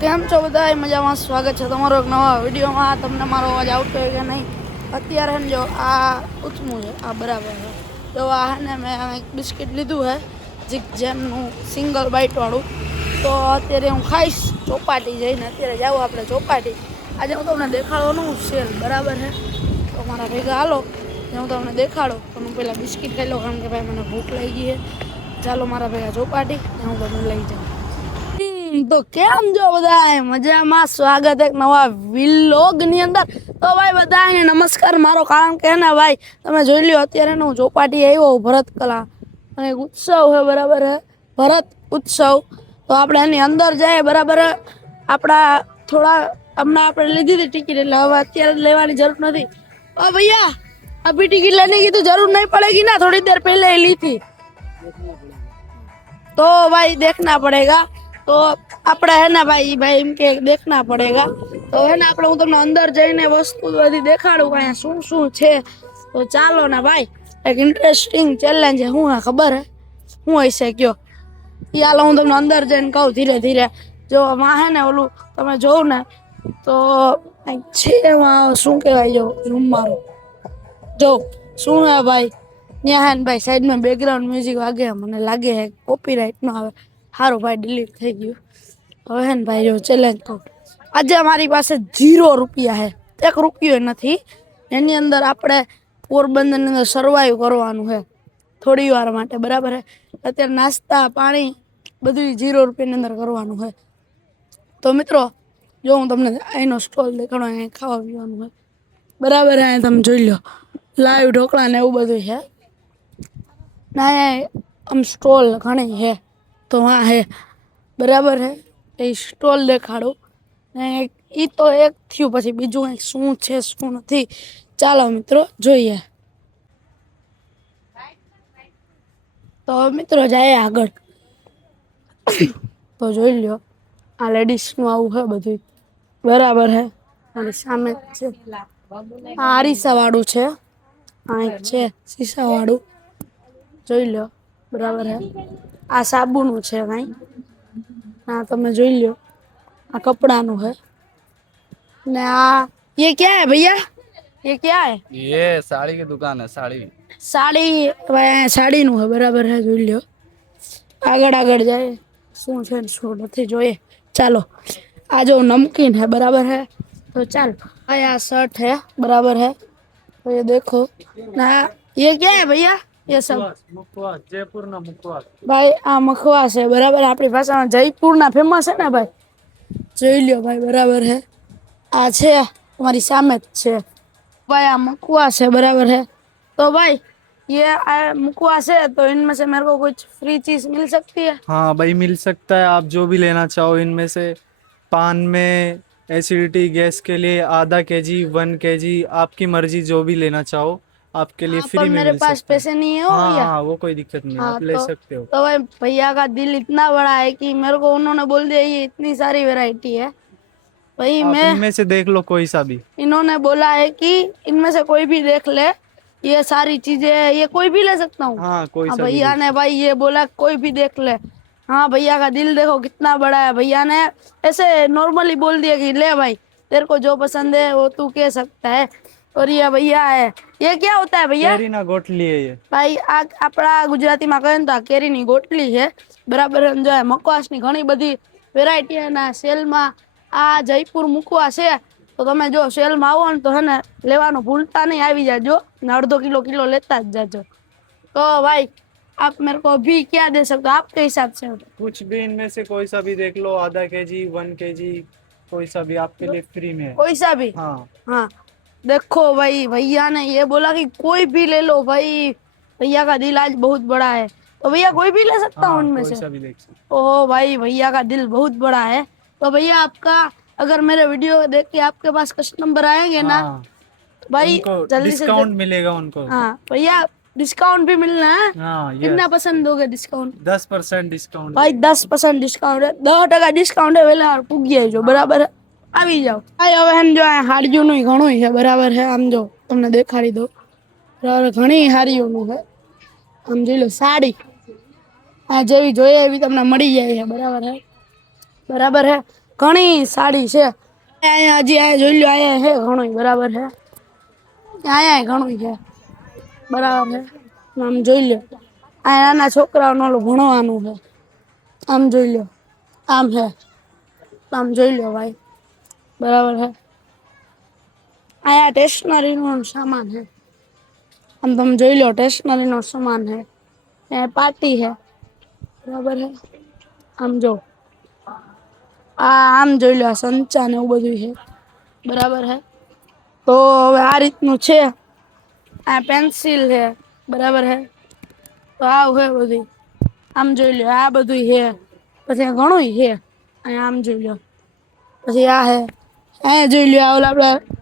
કેમ છો બધા? મજામાં. સ્વાગત છે તમારો એક નવા વિડીયોમાં. તમને મારો અવાજ આવતો હોય કે નહીં? અત્યારે જો આ ઉચમું છે, આ બરાબર છે. તો આ ને મેં એક બિસ્કિટ લીધું છે, જીક જેમનું સિંગલ બાઇટવાળું. તો અત્યારે હું ખાઈશ ચોપાટી જઈને. અત્યારે જાઉં આપણે ચોપાટી. આજે હું તમને દેખાડવાનું સેલ બરાબર છે. તો મારા ભેગા હાલો, હું તમને દેખાડો. તો હું પહેલાં બિસ્કિટ ખાઈ લઉં, કારણ કે ભાઈ મને ભૂખ લાગી છે. ચાલો મારા ભેગા ચોપાટી, હું તમને લઈ જાઉં. તો કેમ જો બધા મજામાં? સ્વાગત એક નવા વ્લોગ ની અંદર. તો ભાઈ બધાને નમસ્કાર મારો, કારણ કે ને ભાઈ તમે જોઈ લ્યો અત્યારે હું ચોપાટી આવ્યો ભરત કલા અને ઉત્સવ હે બરાબર હે, ભરત ઉત્સવ. તો આપણે એની અંદર જઈએ બરાબર. આપણા થોડા હમણાં આપણે લીધી હતી ટિકિટ, એટલે હવે અત્યારે લેવાની જરૂર નથી. ઓ ભૈયા અભી टिकट लेने की तो जरूर नहीं पड़ेगी ना, थोड़ी देर पहले ली थी तो भाई देखना पड़ेगा. तो આપણે હે ને ભાઈ એમ કે દેખના પડેગા. તો હે ને આપણે હું તમને અંદર જઈને વસ્તુ બધી દેખાડું કે અહીંયા શું શું છે. તો ચાલો ને ભાઈ, એક ઇન્ટરેસ્ટિંગ ચેલેન્જ છે. શું હે ખબર હે શું હશે કયો? ચાલો હું તમને અંદર જઈને કહું ધીરે ધીરે. જો માં હે ને ઓલું તમે જોઉં ને તો છે એમાં શું કહેવાય, જો રૂમ મારો જો શું હે ભાઈ. ત્યાં હે ને ભાઈ સાઈડમાં બેકગ્રાઉન્ડ મ્યુઝિક વાગે, મને લાગે હે કોપીરાઇટ ન આવે. સારું ભાઈ ડિલીટ થઈ ગયું. હવે હે ને ભાઈ જો ચેલેન્જ કહું. આજે અમારી પાસે 0 રૂપિયા હે, 1 રૂપિયો નથી. એની અંદર આપણે પોરબંદરની અંદર સર્વાઈવ કરવાનું છે થોડી વાર માટે બરાબર હે. અત્યારે નાસ્તા પાણી બધું 0 રૂપિયાની અંદર કરવાનું છે. તો મિત્રો જો હું તમને અહીંનો સ્ટોલ દેખાડો, અહીં ખાવા પીવાનું હોય બરાબર. અહીં તમે જોઈ લો લાઈવ ઢોકળા ને એવું બધું છે. ના આમ સ્ટોલ ઘણી હે, તો હા હે બરાબર હે. એ સ્ટોલ દેખાડું ને એ તો એક થયું, પછી બીજું શું છે શું નથી ચાલો મિત્રો જોઈએ. તો મિત્રો જાય આગળ. તો જોઈ લ્યો આ લેડીઝનું આવું છે બધું બરાબર હે. મારી સામે છે આ આરીસા વાળું છે, આ એક છે શીશા વાળું, જોઈ લો બરાબર હે. આ સાબુનું છે ભાઈ, હા તમે જોઈ લ્યો. આ કપડાનું है ને આ ये क्या है भैया, ये क्या है? ये साड़ी की दुकान है। साड़ी भाई साड़ीનું है બરાબર હે. જોઈ લ્યો આગળ આગળ જાય શું છે ને શું નથી જોઈએ. ચાલો આ જો नमकीन है बराबर है. तो चल भाई आ शर्ट है बराबर है. तो ये देखो ना, ये क्या है भैया? ये सब मुखवास, जयपुर ना मुखवास भाई आ मखवास है बराबर. આપણી ભાષામાં જયપુરના ફેમસ है ને भाई. જોઈ લ્યો ભાઈ બરાબર है. આ છે તમારી સામે જ છે भाई. आ मुखवास है बराबर है. तो भाई ये मुखवास है, तो इनमें से मेरे को कुछ फ्री चीज मिल सकती है? हाँ भाई मिल सकता है, आप जो भी लेना चाहो इनमें से। पान में एसिडिटी गैस के लिए ½ kg 1 kg आपकी मर्जी, जो भी लेना चाहो आपके लिए हाँ, पर फ्री में मेरे मिल पास सकता है। पैसे नहीं है हो हाँ भैया. हाँ वो कोई दिक्कत नहीं है, हाँ आप ले सकते हो। तो भाई भैया का दिल इतना बड़ा है कि मेरे को उन्होंने बोल दिया ये इतनी सारी वैरायटी है भाई. आप मैं इनमें से देख लो कोई सा भी। इन्होंने बोला है कि इनमें से कोई भी देख ले, ये सारी चीजें ये कोई भी ले सकता हूँ. हाँ कोई हाँ सा भी भैया देख ने भाई ये बोला कोई भी देख ले. हाँ भैया का दिल देखो कितना बड़ा है. भैया ने ऐसे नॉर्मली बोल दिया कि ले भाई तेरे को जो पसंद है वो तू कह सकता है. और ये भैया है, ये क्या होता है भैया? केरी ना गोटली है ये ભાઈ આ આપણા ગુજરાતીમાં કહે ને તો આ કેરીની ગોટલી છે બરાબર. જો મકવાસની ઘણી બધી વેરાયટી અને સેલમાં આ જયપુર મુકવા છે. તો તમે જો સેલમાં આવો ને તો હે ને લેવાનું ભૂલતા નહીં, આવી જાજો ને અડધો કિલો લેતા જ જાજો. તો ભાઈ आप मेरे को अभी क्या दे सकते हो आपके हिसाब से? कुछ भी इनमें से कोई सा भी देख लो, ½ kg 1 kg कोई सा भी आपके लिए फ्री में है। कोई सा भी? हाँ हाँ देखो भाई भैया ने ये बोला कि कोई भी ले लो भाई. भैया का दिल आज बहुत बड़ा है, तो भैया कोई भी ले सकता हूँ हाँ उनमें कोई से? सा भी देख सकते। ओ भाई भैया का दिल बहुत बड़ा है. तो भैया आपका अगर मेरे वीडियो देख के आपके पास कस्टमर आएंगे ना हाँ भाई उनको जल्दी से डिस्काउंट मिलेगा उनको। हाँ भैया डिस्काउंट भी मिलना है. हाँ कितना यस पसंद दोगे डिस्काउंट? 10% डिस्काउंट भाई 10% डिस्काउंट है, 10% डिस्काउंट है. वेला પૂગી જો બરાબર હે, આવી જાવ ભાઈ. હવે હે જો આ હાડીઓનું ઘણું છે બરાબર છે. આમ જો તમને દેખાડી દો બરાબર, ઘણી હારીઓનું છે. આમ જોઈ લો સાડી આ જેવી જોઈએ એવી તમને મળી જાય છે બરાબર હે. બરાબર હે. ઘણી સાડી છે અહીંયા હજી અહીંયા જોઈ લો અહીંયા હે ઘણું બરાબર છે અહીંયા ઘણું છે બરાબર છે આમ જોઈ લો અહીંયા નાના છોકરાઓને ઓલું ભણવાનું છે આમ જોઈ લો આમ છે આમ જોઈ લો ભાઈ બરાબર છે અહીંયા સ્ટેશનરીનો સામાન છે આમ તમે જોઈ લો સ્ટેશનરીનો સામાન છે અહીંયા પાર્ટી છે બરાબર છે આમ જો આમ જોઈ લો આ સંચા ને એવું બધું છે બરાબર છે તો હવે આ રીતનું છે આ પેન્સિલ છે બરાબર છે તો આવું છે બધું આમ જોઈ લો આ બધું છે પછી ઘણું છે અહીંયા આમ જોઈ લો પછી આ છે અહીંયા જોઈ લો આ ઓલા આપણે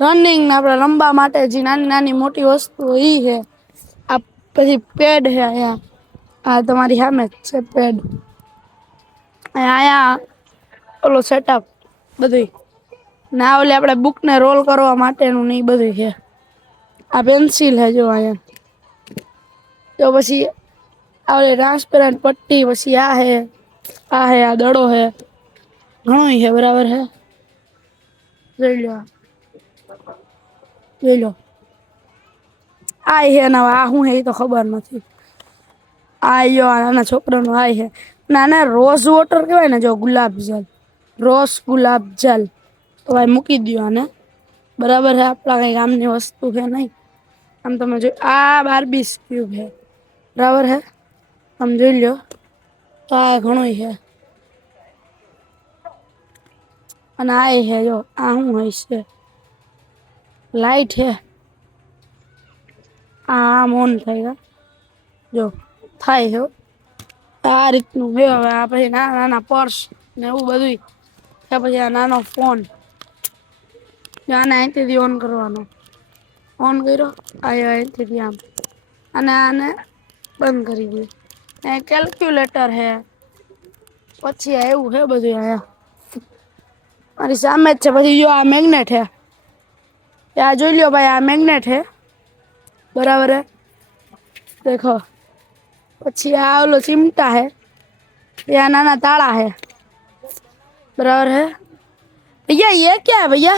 રનિંગ ને આપણે રમવા માટે જે નાની નાની મોટી વસ્તુ એ છે આ પછી પેડ છે અહીંયા આ તમારી સામે જ છે પેડ અહીંયા ઓલો સેટઅપ બધું ના ઓલે આપણે બુક ને રોલ કરવા માટેનું ને ઈ બધું છે આ પેન્સિલ છે જો અહીંયા તો પછી આ ઓલી ટ્રાન્સપેરન્ટ પટ્ટી પછી આ છે આ દડો છે ઘણું છે બરાબર છે જોઈ લો જોઈ લો આ છે ને આ શું છે એ તો ખબર નથી આ યો આ નાના છોકરાનું આ છે નાના રોઝ વોટર કહેવાય ને જો ગુલાબ જલ રોઝ ગુલાબ જલ તો ભાઈ મૂકી દો આને બરાબર છે આપણા કઈ કામની વસ્તુ છે નહીં આમ તમે જો આ બાર્બીસ ક્યુબ છે બરાબર છે આમ જોઈ લો તો આ ઘણું છે અને આ છે જો આ શું હોય છે લાઈટ છે આમ ઓન થાય જો થાય છે આ રીતનું છે હવે આ પછી નાના નાના પર્સ ને એવું બધું કે પછી આ નાનો ફોન આને અહીંથી ઓન કરવાનો ઓન કર્યો અહીંથી આમ અને આને બંધ કરી દઈએ કેલ્ક્યુલેટર છે પછી આ એવું છે બધું અહીંયા મારી સામે જ છે પછી જો આ મેગ્નેટ છે આ જોઈ લ્યો ભાઈ આ મેગ્નેટ છે બરાબર હે દેખો પછી આ ઓલો चिमटा है ये नाना ताला है बराबर है भैया ये क्या है भैया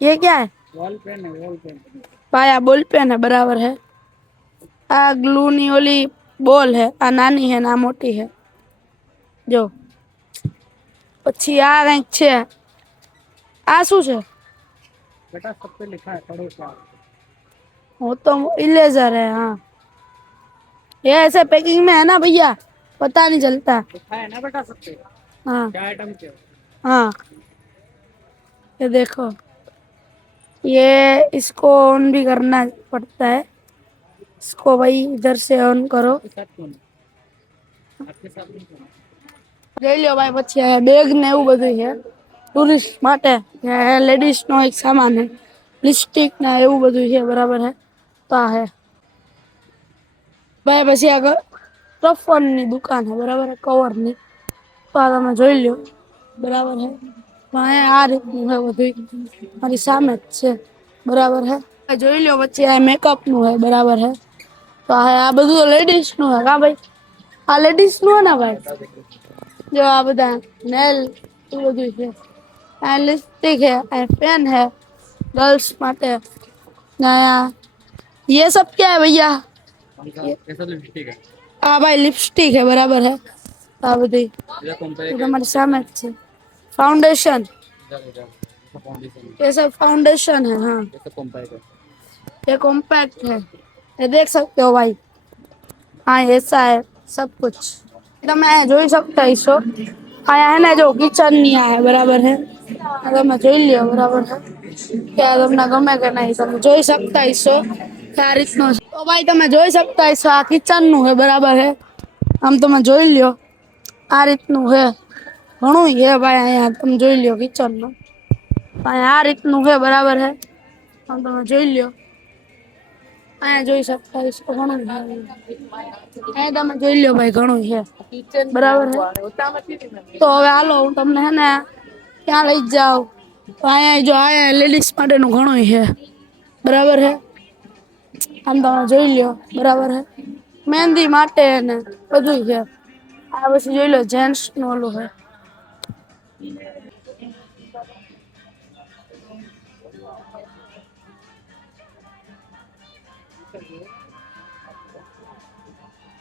ये क्या है बॉल पेन है बॉल पेन पाया बॉल पेन है बराबर है आ ग्लू नी ओली बॉल है आ नानी है ना मोटी है जो પછી આ કંઈક છે આ શું છે बेटा सब पे लिखा है पढ़ो क्या वो तो इरेजर है हाँ ये ऐसे पैकिंग में है ना भैया पता नहीं चलता लिखा है ना बेटा सब पे हाँ क्या आइटम क्या हाँ ये देखो ये इसको ऑन भी करना पड़ता है इसको भाई इधर से ऑन करो જોઈ લ્યો ભાઈ પછી બેગ ને એવું બધું છે ટુરિસ્ટ માટે લેડીઝ નો એક સામાન છે લિપસ્ટિક ને એવું બધું છે બરાબર છે તો આ છે ભાઈ પછી આગળ ટફન ની દુકાન છે બરાબર કવર ની તો આ તમે જોઈ લ્યો બરાબર છે આ રીતનું છે બધું મારી સામે જ છે બરાબર છે જોઈ લ્યો પછી આ મેકઅપ નું છે બરાબર છે તો આ બધું લેડીઝ નું છે કા ભાઈ આ લેડીઝ નું હે ને ભાઈ जो आ बता नेल બધું છે આ લિપસ્ટિક है आ पेन है गर्ल्स માટે नया ये सब क्या है भैया ये सब लिपस्टिक है हाँ भाई लिपस्टिक है बराबर है आ बધી તમારી સામે જ છે फाउंडेशन ये सब फाउंडेशन है हाँ ये कॉम्पैक्ट है ये देख सकते हो भाई हाँ ऐसा है सब कुछ તમે જોઈ શકતા હશો અહીંયા હે ને જો કિચન ની આ હે બરાબર હે તમે જોઈ લ્યો બરાબર હે કે તમને ગમે કે નહીં તમે જોઈ શકતા હશો કે આ રીતનો તો ભાઈ તમે જોઈ શકતા હશો આ કિચન નું હે બરાબર હે આમ તમે જોઈ લ્યો આ રીતનું હે ઘણું હે ભાઈ અહીંયા તમે જોઈ લ્યો કિચન નું અહીંયા આ રીતનું હે બરાબર હે આમ તમે જોઈ લ્યો અહીંયા જોઈ શકતા હશો ઘણું અહીંયા તમે જોઈ લ્યો ભાઈ ઘણું છે બરાબર તો હવે હાલો હું તમને હે ને ક્યાં લઈ જાઉં તો અહીંયા જો અહીંયા લેડીઝ માટેનું ઘણું છે બરાબર છે આમ તમે જોઈ લ્યો બરાબર છે મહેંદી માટે ને બધું છે આ પછી જોઈ લો જેન્ટ્સ નું ઓલું છે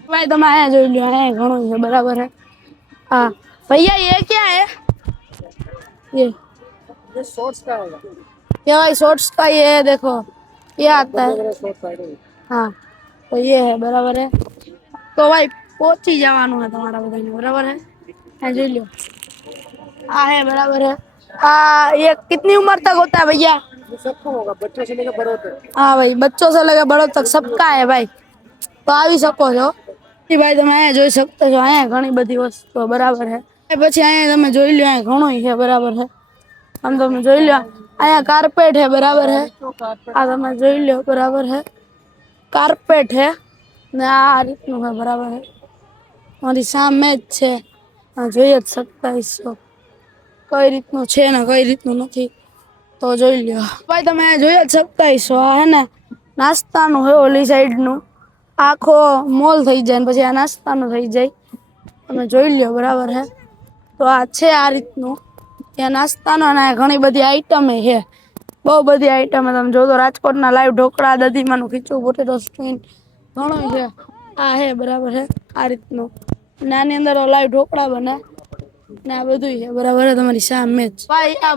भाई तुम आया जो लियो है घणो है बराबर है। हाँ भैया ये क्या है? ये शॉर्ट्स का होगा। ये भाई शॉर्ट्स का ये है, देखो ये आता है। हाँ तो ये है बराबर है। तो भाई पहुंची जवानू है तुम्हारा बधाई बराबर है। जो लियो आ है बराबर है। ये कितनी उम्र तक होता है भैया? ये सबको होगा, बच्चों से लेकर बड़ों तक। हाँ भाई बच्चों से लेकर बड़ों तक सबका है भाई। તો આવી શકો છો ભાઈ તમે અહીંયા જોઈ શકતા છો અહીંયા ઘણી બધી વસ્તુઓ બરાબર છે પછી અહીંયા તમે જોઈ લો અહીંયા ઘણું છે બરાબર છે આમ તમે જોઈ લો અહીંયા કાર્પેટ છે બરાબર છે આ તમે જોઈ લો બરાબર છે કાર્પેટ છે ને આ રીતનું છે બરાબર છે મારી સામે જ છે આ જોઈ જ શકતા છો કઈ રીતનું છે ને કઈ રીતનું નથી તો જોઈ લ્યો ભાઈ તમે જોઈ જ શકતા છો આ હે ને નાસ્તાનું છે ઓલી સાઈડનું આખો મોલ થઈ જાય ને પછી આ નાસ્તાનું થઈ જાય તમે જોઈ લ્યો બરાબર છે તો આ છે આ રીતનું ત્યાં નાસ્તાનો અને ઘણી બધી આઈટમ છે બહુ બધી આઈટમ તમે જો તો રાજકોટના લાઈવ ઢોકળા દધીમાનું ખીચું પોટેટો સ્ટીન ઘણું છે આ છે બરાબર છે આ રીતનું અને આની અંદર લાઈવ ઢોકળા બને ને આ બધું है बराबर है तुम्हारी सामने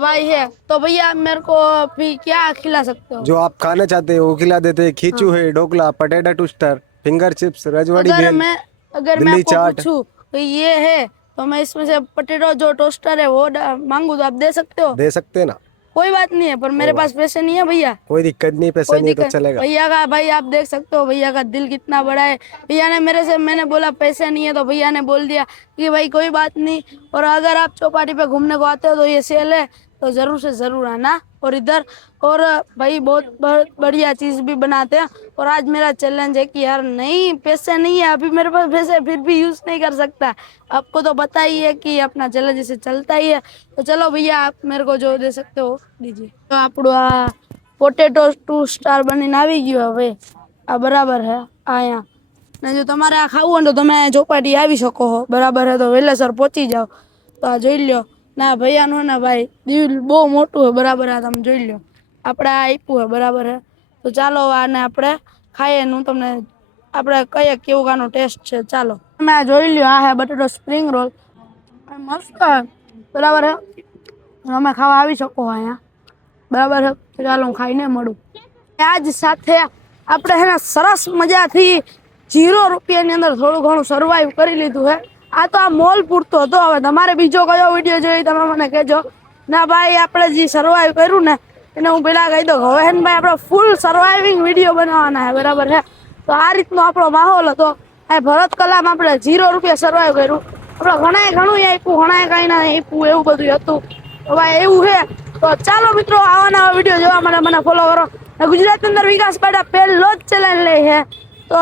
भाई है तो भैया आप मेरे को भी क्या खिला सकते हो? जो आप खाना चाहते हैं वो खिला देते हैं। खींचू है, ढोकला, पटेटा टूस्टर, फिंगर चिप्स, रजवाड़ी अगर भेल, मैं दिल्ली आपको चाट। पूछूं तो ये है तो मैं इसमें से पटेटो जो टोस्टर है वो मांगू तो आप दे सकते हो? दे सकते हैं ना, कोई बात नहीं है पर मेरे पास पैसे नहीं है भैया। कोई दिक्कत नहीं, पैसा कोई नहीं तो दिक्कत चलेगा। भैया का भाई आप देख सकते हो भैया का दिल कितना बड़ा है। भैया ने मेरे से मैंने बोला पैसे नहीं है तो भैया ने बोल दिया कि भाई कोई बात नहीं और अगर आप चौपाटी पे घूमने को आते हो तो ये सेल है तो जरूर से जरूर आना और इधर और भाई बहुत बढ़िया चीज़ भी बनाते हैं। और आज मेरा चैलेंज है कि यार नहीं पैसे नहीं है अभी मेरे पास पैसे फिर भी यूज़ नहीं कर सकता आपको तो पता ही है कि अपना चैलेंज जैसे चलता ही है तो चलो भैया आप मेरे को जो दे सकते हो दीजिए। तो આપણું આ પોટેટો 2 સ્ટાર બનીને આવી ગયું હવે આ બરાબર છે અહીંયા ને જો તમારે આ ખાવું હોય તો તમે ચોપાટી આવી શકો છો બરાબર છે તો વહેલાસર પહોંચી જાઓ તો આ જોઈ લ્યો ના ભૈયાનું ને ભાઈ દિલ બહુ મોટું છે બરાબર આ તમે જોઈ લ્યો આપણે આ આપ્યું છે બરાબર છે તો ચાલો આને આપણે ખાઈએ હું તમને આપણે કહીએ કેવું આનો ટેસ્ટ છે ચાલો તમે આ જોઈ લ્યો આ છે બટેટો સ્પ્રિંગ રોલ મસ્ત બરાબર છે તમે ખાવા આવી શકો અહીંયા બરાબર છે ચાલો હું ખાઈને મળું આજ સાથે આપણે છે ને સરસ મજાથી 0 રૂપિયાની અંદર થોડું ઘણું સર્વાઈવ કરી લીધું છે આ તો આ મોલ પૂરતો હતો હવે તમારે બીજો કયો વિડીયો જોઈએ તમે મને કહેજો ના ભાઈ આપણે જે સર્વાઈવ કર્યું ને એને હું પેલા કહી દઉં હવે હે ને ભાઈ આપણે ફૂલ સર્વાઈવિંગ વિડીયો બનાવવાના છે બરાબર છે તો આ રીતનો આપણો માહોલ હતો આ ભરત કલામાં આપણે 0 રૂપિયા સર્વાઈવ કર્યું આપણે ઘણાએ ઘણું આપ્યું ઘણાએ કાંઈ ના આપ્યું એવું બધું હતું તો ભાઈ એવું છે તો ચાલો મિત્રો આવા નવા વિડીયો જોવા માટે મને ફોલો કરો ગુજરાતની અંદર વિકાસ પાડા પહેલો જ ચેલેન્જ લે છે તો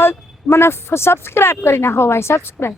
મને સબસ્ક્રાઇબ કરી નાખો ભાઈ સબસ્ક્રાઇબ